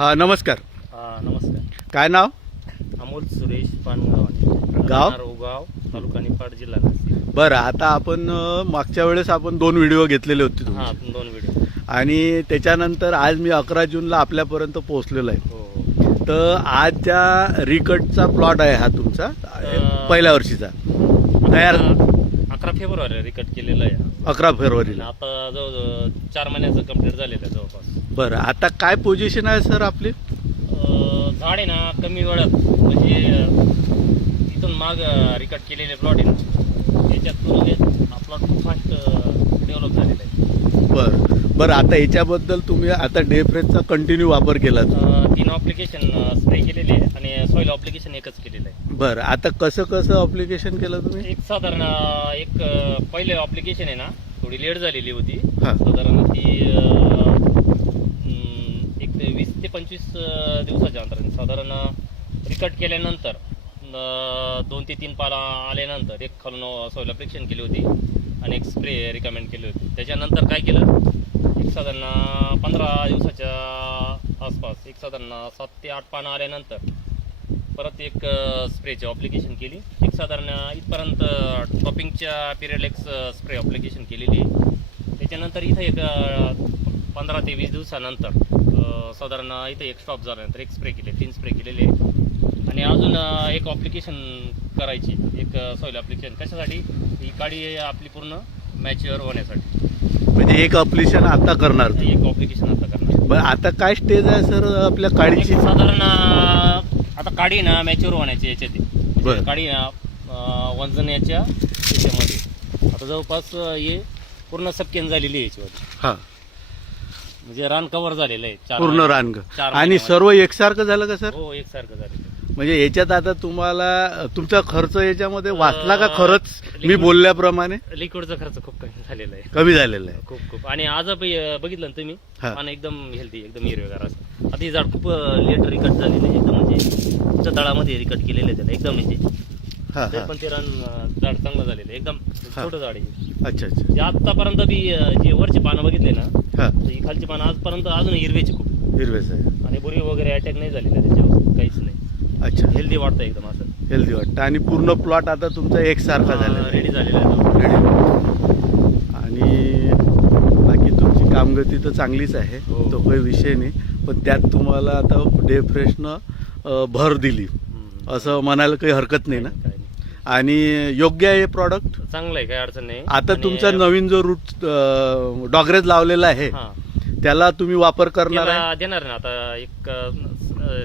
हा नमस्कार. नमस्कार. काय नाव? अमोल सुरेश पानगाव. गाव? उगाव, तालुका निफाड, जिल्हा नाशिक. बरं, आता आपण मागच्या वेळेस आपण 2 व्हिडिओ घेतलेले होते तुमचे. हा, 2 व्हिडिओ. आणि त्याच्यानंतर आज मी 11 जूनला आपल्यापर्यंत पोहोचलेलो आहे. हो. तर आजच्या रिकटचा प्लॉट आहे हा तुमचा पहिल्या वर्षीचा तयार 11 फेब्रुवारी रिकट केलेलं आहे. 11 फेब्रुवारीला. आता जवळजवळ 4 महिन्याचं कंप्लीट झालेलं आहे जवळपास. बरं, आता काय पोझिशन आहे सर आपली? झाड आहे ना कमी वेळात, म्हणजे इथून माग रिकट केलेले प्लॉट आहे ना, त्याच्यात तुलनेत हा प्लॉट खूप फास्ट डेव्हलप झालेला आहे. बरं आता याच्याबद्दल तुम्ही आता डेफ्रेजचा कंटिन्यू वापर केला? 3 ॲप्लिकेशन स्प्रे केलेले आहे आणि सॉईल ॲप्लिकेशन एकच केलेलं आहे. बरं, आता कसं ॲप्लिकेशन केलं तुम्ही? एक साधारण पहिले ॲप्लिकेशन आहे ना थोडी लेट झालेली होती. हां. साधारण ती एक 20 ते 25 दिवसाच्या अंतराने साधारण रिकट केल्यानंतर 2 ते 3 पाला आल्यानंतर एक खालून सॉईल ॲप्लिकेशन केली होती आणि एक स्प्रे रिकमेंड केली होती. त्याच्यानंतर काय केलं, एक साधारण 15 दिवसाच्या आसपास एक साधारण 7 ते 8 पानं आल्यानंतर परत एक स्प्रेची ॲप्लिकेशन केली. एक साधारण इथपर्यंत टॉपिंगच्या पिरियड एक स्प्रे ॲप्लिकेशन केलेली. त्याच्यानंतर इथं एक 15 ते 20 दिवसानंतर साधारण इथं एक स्टॉप झाल्यानंतर एक स्प्रे केले, 3 स्प्रे केलेले. आणि अजून एक ॲप्लिकेशन करायची, एक सॉईल ॲप्लिकेशन. कशासाठी? ही काडी आपली पूर्ण मॅच्युअर होण्यासाठी. म्हणजे एक ॲप्लिकेशन आता करणार? एक ॲप्लिकेशन आता करणार. बरं, आता काय स्टेज आहे सर आपल्या काडीची? साधारण आता काडी ना मॅच्युअर होण्याची याच्यात. बरं. काडी वंजण्याच्या याच्यामध्ये आता जवळपास हे पूर्ण सबकेन झालेली आहे याच्यावर. हां, म्हणजे रान कव्हर झालेलं आहे पूर्ण रानग. 4 आणि महिन्यामध्ये. सर्व एकसारखं झालं का सर? हो, एकसारखं झालेलं. म्हणजे याच्यात आता तुम्हाला तुमचा खर्च याच्यामध्ये वाचला का खरंच? मी बोलल्याप्रमाणे लिक्विडचा खर्च खूप कमी झालेला आहे. कमी झालेला आहे. खूप. आणि आज बघितलं ना तुम्ही, हा. पान एकदम हेल्दी, एकदम हिरवेगार असं. आता हे झाड खूप लेट रिकट झालेलं आहे, एकदम म्हणजे तळामध्ये रिकट केलेलं आहे त्याला एकदम. म्हणजे हां ते हां. पण ते रान झाड चांगलं झालेलं आहे, एकदम छोटं झाड आहे. अच्छा अच्छा. जे आतापर्यंत बी जे वरचे पानं बघितले ना, हां, तर ही खालची पानं आजपर्यंत अजून हिरवेची खूप. हिरवेच आहे. आणि बुरी वगैरे अटॅक नाही झालेला त्याच्यावर, काहीच नाही. अच्छा, हेल्दी वाटतं एकदम असं. हेल्दी वाटतं. आणि पूर्ण प्लॉट आता तुमचा एकसारखा झालेला आहे. रेडी झालेला आहे. रेडी. आणि बाकी तुमची कामगती तर चांगलीच आहे, हो. तो काही विषय नाही. पण त्यात तुम्हाला आता डे फ्रेशनं भर दिली असं म्हणायला काही हरकत नाही ना? काही नाही. आणि योग्य आहे हे प्रॉडक्ट? चांगलं आहे, काही अडचण नाही. आता आणि तुमचा नवीन जो रूट डॉगरेज लावलेला आहे हा, त्याला तुम्ही वापर करणार आहे? त्याला देणार ना आता एक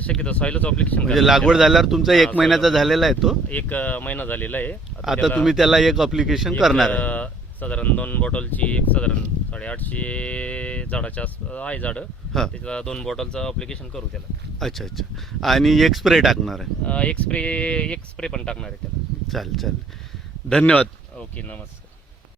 शक्यतो सॉइलच ॲप्लिकेशन. म्हणजे लागवड झाल्यावर तुमचा 1 महिन्याचा झालेला आहे तो? 1 महिना झालेला आहे. आता तुम्ही त्याला एक ॲप्लिकेशन करणार आहे? साधारण 2 बॉटलची एक साधारण 850 झाडाच्या आहे झाडं. हां. त्याला 2 बॉटलचं ॲप्लिकेशन करू त्याला. अच्छा अच्छा. आणि एक स्प्रे टाकणार आहे? एक स्प्रे पण टाकणार आहे त्याला. चालेल चालेल. धन्यवाद. ओके, नमस्कार.